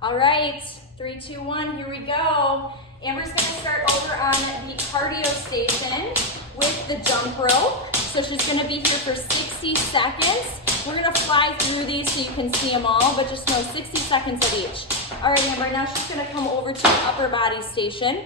All right, 3, 2, 1, here we go. Amber's gonna start over on the cardio station with the jump rope. So she's gonna be here for 60 seconds. We're gonna fly through these so you can see them all, but just know 60 seconds at each. All right, Amber, now she's gonna come over to the upper body station.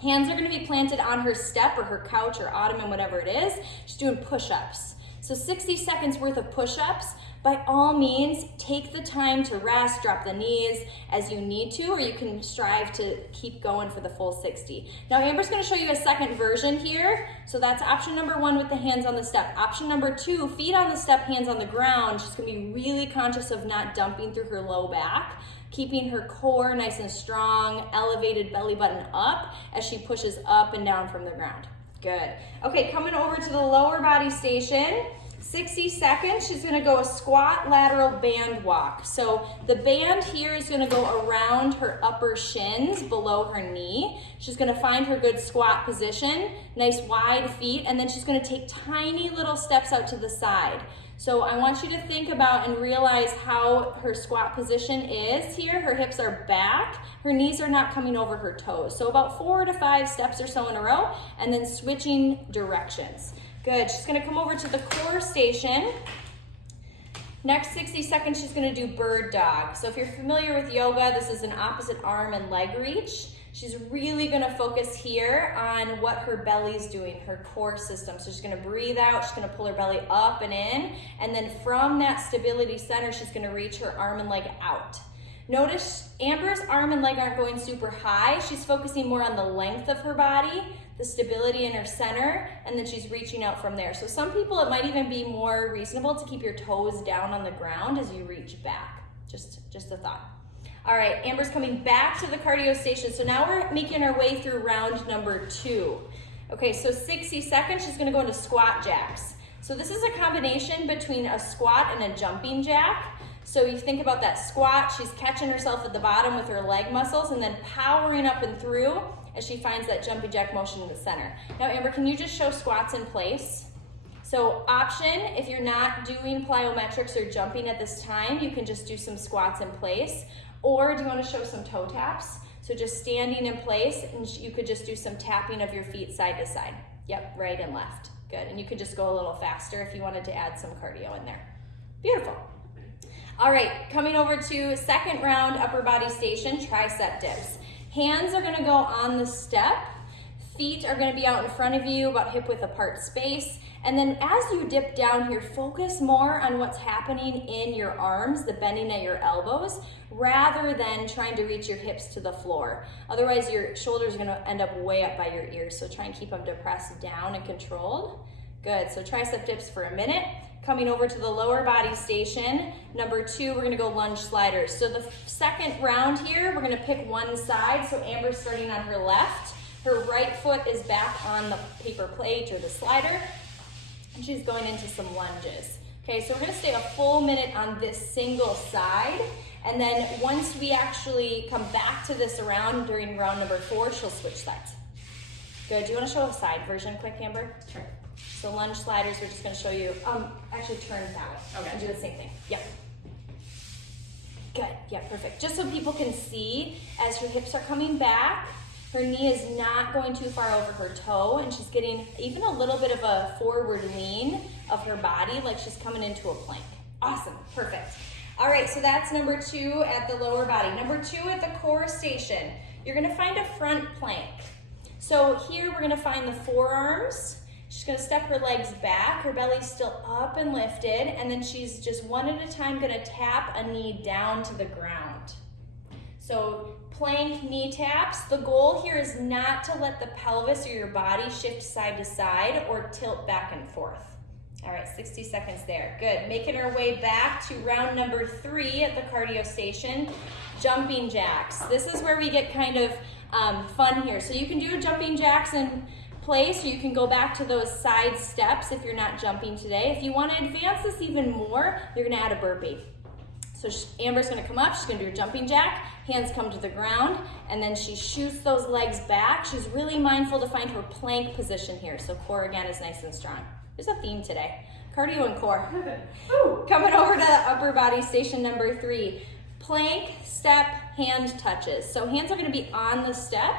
Hands are gonna be planted on her step or her couch or ottoman, whatever it is. She's doing push-ups. So 60 seconds worth of push-ups. By all means, take the time to rest, drop the knees as you need to, or you can strive to keep going for the full 60. Now Amber's gonna show you a second version here. So that's option number 1 with the hands on the step. Option number 2, feet on the step, hands on the ground. She's gonna be really conscious of not dumping through her low back, keeping her core nice and strong, elevated belly button up as she pushes up and down from the ground. Good. Okay, coming over to the lower body station. 60 seconds, she's gonna go a squat lateral band walk. So the band here is gonna go around her upper shins below her knee. She's gonna find her good squat position, nice wide feet, and then she's gonna take tiny little steps out to the side. So I want you to think about and realize how her squat position is here. Her hips are back, her knees are not coming over her toes. So about 4 to 5 steps or so in a row, and then switching directions. Good, she's gonna come over to the core station. Next 60 seconds, she's gonna do bird dog. So if you're familiar with yoga, this is an opposite arm and leg reach. She's really gonna focus here on what her belly's doing, her core system. So she's gonna breathe out, she's gonna pull her belly up and in, and then from that stability center, she's gonna reach her arm and leg out. Notice Amber's arm and leg aren't going super high. She's focusing more on the length of her body, the stability in her center, and then she's reaching out from there. So some people, it might even be more reasonable to keep your toes down on the ground as you reach back. Just a thought. All right, Amber's coming back to the cardio station. So now we're making our way through round number 2. Okay, so 60 seconds, she's gonna go into squat jacks. So this is a combination between a squat and a jumping jack. So you think about that squat, she's catching herself at the bottom with her leg muscles and then powering up and through as she finds that jumping jack motion in the center. Now Amber, can you just show squats in place? So option, if you're not doing plyometrics or jumping at this time, you can just do some squats in place. Or do you want to show some toe taps? So just standing in place, and you could just do some tapping of your feet side to side. Yep, right and left. Good, and you could just go a little faster if you wanted to add some cardio in there. Beautiful. All right, coming over to second round upper body station, tricep dips. Hands are gonna go on the step. Feet are gonna be out in front of you, about hip width apart space. And then as you dip down here, focus more on what's happening in your arms, the bending at your elbows, rather than trying to reach your hips to the floor. Otherwise, your shoulders are gonna end up way up by your ears, so try and keep them depressed down and controlled. Good, so tricep dips for a minute. Coming over to the lower body station, number 2, we're gonna go lunge sliders. So the second round here, we're gonna pick one side. So Amber's starting on her left. Her right foot is back on the paper plate or the slider, and she's going into some lunges. Okay, so we're gonna stay a full minute on this single side, and then once we actually come back to this around during round number 4, she'll switch sides. Good, do you wanna show a side version quick, Amber? Sure. So lunge sliders, we're just gonna show you, actually turn that way. Okay. And do the same thing, yep. Good, yeah, perfect. Just so people can see, as her hips are coming back, her knee is not going too far over her toe, and she's getting even a little bit of a forward lean of her body, like she's coming into a plank. Awesome, perfect. All right, so that's number 2 at the lower body. Number 2 at the core station, you're gonna find a front plank. So here we're gonna find the forearms. She's gonna step her legs back, her belly's still up and lifted, and then she's just one at a time gonna tap a knee down to the ground. So plank knee taps. The goal here is not to let the pelvis or your body shift side to side or tilt back and forth. All right, 60 seconds there. Good, making our way back to round number 3 at the cardio station, jumping jacks. This is where we get kind of fun here. So you can do jumping jacks in place, or you can go back to those side steps if you're not jumping today. If you want to advance this even more, you're gonna add a burpee. So Amber's gonna come up, she's gonna do a jumping jack, hands come to the ground, and then she shoots those legs back. She's really mindful to find her plank position here, so core again is nice and strong. There's a theme today, cardio and core. Coming over to upper body station number 3. Plank, step, hand touches. So hands are gonna be on the step.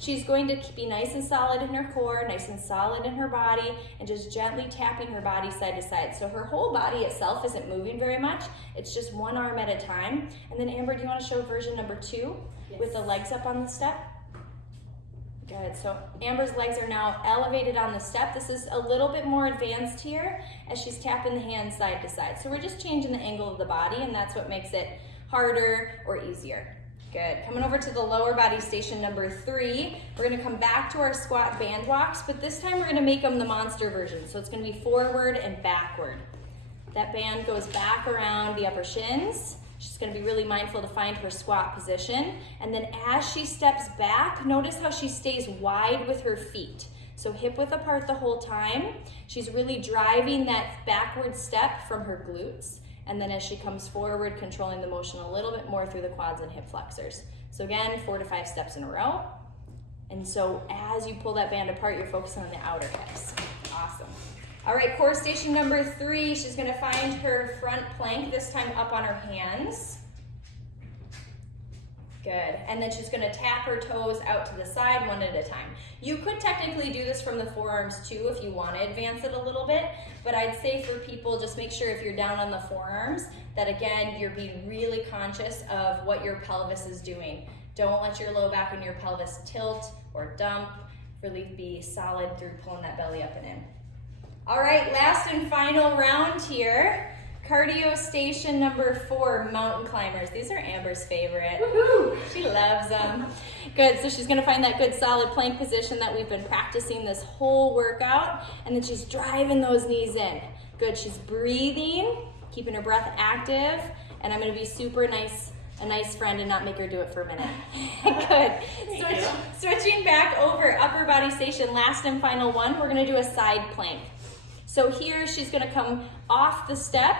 She's going to be nice and solid in her core, nice and solid in her body, and just gently tapping her body side to side. So her whole body itself isn't moving very much. It's just one arm at a time. And then Amber, do you want to show version number 2 with the legs up on the step? Good, so Amber's legs are now elevated on the step. This is a little bit more advanced here as she's tapping the hands side to side. So we're just changing the angle of the body, and that's what makes it harder or easier. Good. Coming over to the lower body station number 3, we're going to come back to our squat band walks, but this time we're going to make them the monster version. So it's going to be forward and backward. That band goes back around the upper shins. She's going to be really mindful to find her squat position. And then as she steps back, notice how she stays wide with her feet. So hip width apart the whole time. She's really driving that backward step from her glutes. And then as she comes forward, controlling the motion a little bit more through the quads and hip flexors. So again, 4 to 5 steps in a row. And so as you pull that band apart, you're focusing on the outer hips. Awesome. All right, core station number 3, she's gonna find her front plank, this time up on her hands. Good, and then she's gonna tap her toes out to the side one at a time. You could technically do this from the forearms too if you wanna advance it a little bit, but I'd say for people, just make sure if you're down on the forearms, that again, you're being really conscious of what your pelvis is doing. Don't let your low back and your pelvis tilt or dump. Really be solid through pulling that belly up and in. All right, last and final round here. Cardio station number 4, mountain climbers. These are Amber's favorite. Woohoo! She loves them. Good, so she's gonna find that good solid plank position that we've been practicing this whole workout, and then she's driving those knees in. Good, she's breathing, keeping her breath active, and I'm gonna be super nice, a nice friend and not make her do it for a minute. Good, switching back over, upper body station, last and final one, we're gonna do a side plank. So here she's gonna come off the step,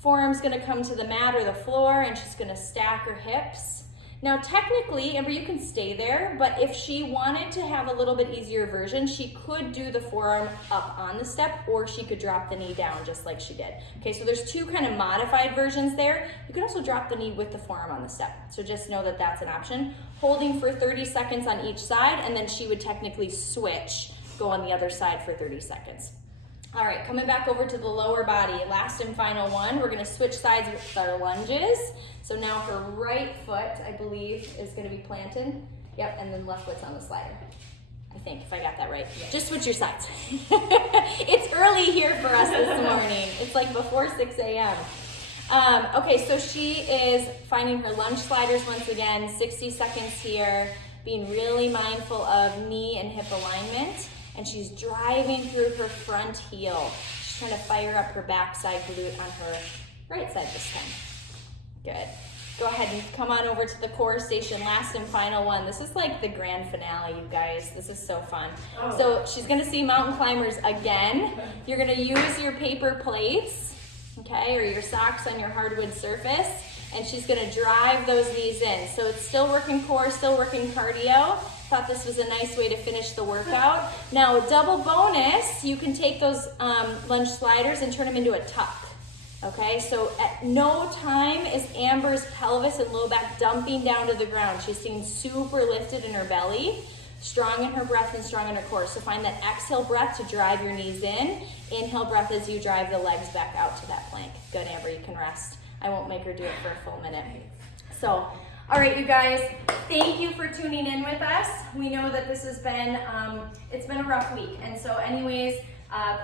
forearm's gonna come to the mat or the floor, and she's gonna stack her hips. Now technically, Amber, you can stay there, but if she wanted to have a little bit easier version, she could do the forearm up on the step, or she could drop the knee down just like she did. Okay, so there's 2 kind of modified versions there. You could also drop the knee with the forearm on the step. So just know that that's an option. Holding for 30 seconds on each side, and then she would technically switch, go on the other side for 30 seconds. All right, coming back over to the lower body, last and final one, we're gonna switch sides with our lunges. So now her right foot, I believe, is gonna be planted. Yep, and then left foot's on the slider. I think, if I got that right. Just switch your sides. It's early here for us this morning. It's like before 6 a.m. Okay, so she is finding her lunge sliders once again, 60 seconds here, being really mindful of knee and hip alignment. And she's driving through her front heel. She's trying to fire up her backside glute on her right side this time. Good. Go ahead and come on over to the core station, last and final one. This is like the grand finale, you guys. This is so fun. Oh. So she's gonna see mountain climbers again. You're gonna use your paper plates, okay, or your socks on your hardwood surface, and she's gonna drive those knees in. So it's still working core, still working cardio. Thought this was a nice way to finish the workout. Now, double bonus, you can take those lunge sliders and turn them into a tuck. Okay, so at no time is Amber's pelvis and low back dumping down to the ground. She's staying super lifted in her belly, strong in her breath and strong in her core. So find that exhale breath to drive your knees in. Inhale breath as you drive the legs back out to that plank. Good, Amber, you can rest. I won't make her do it for a full minute. So, all right, you guys, thank you for tuning in with us. We know that this has been, it's been a rough week. And so anyways,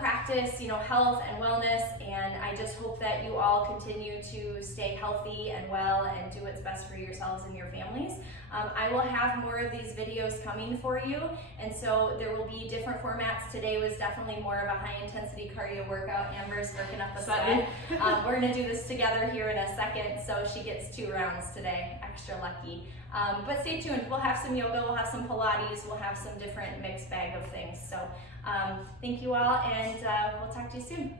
practice, health and wellness. And I just hope that you all continue to stay healthy and well and do what's best for yourselves and your families. I will have more of these videos coming for you. And so there will be different formats. Today was definitely more of a high intensity cardio workout. Amber's working up a sweat. We're gonna do this together here in a second. So she gets 2 rounds today, extra lucky. But stay tuned, we'll have some yoga, we'll have some Pilates, we'll have some different mixed bag of things. So thank you all, and we'll talk to you soon.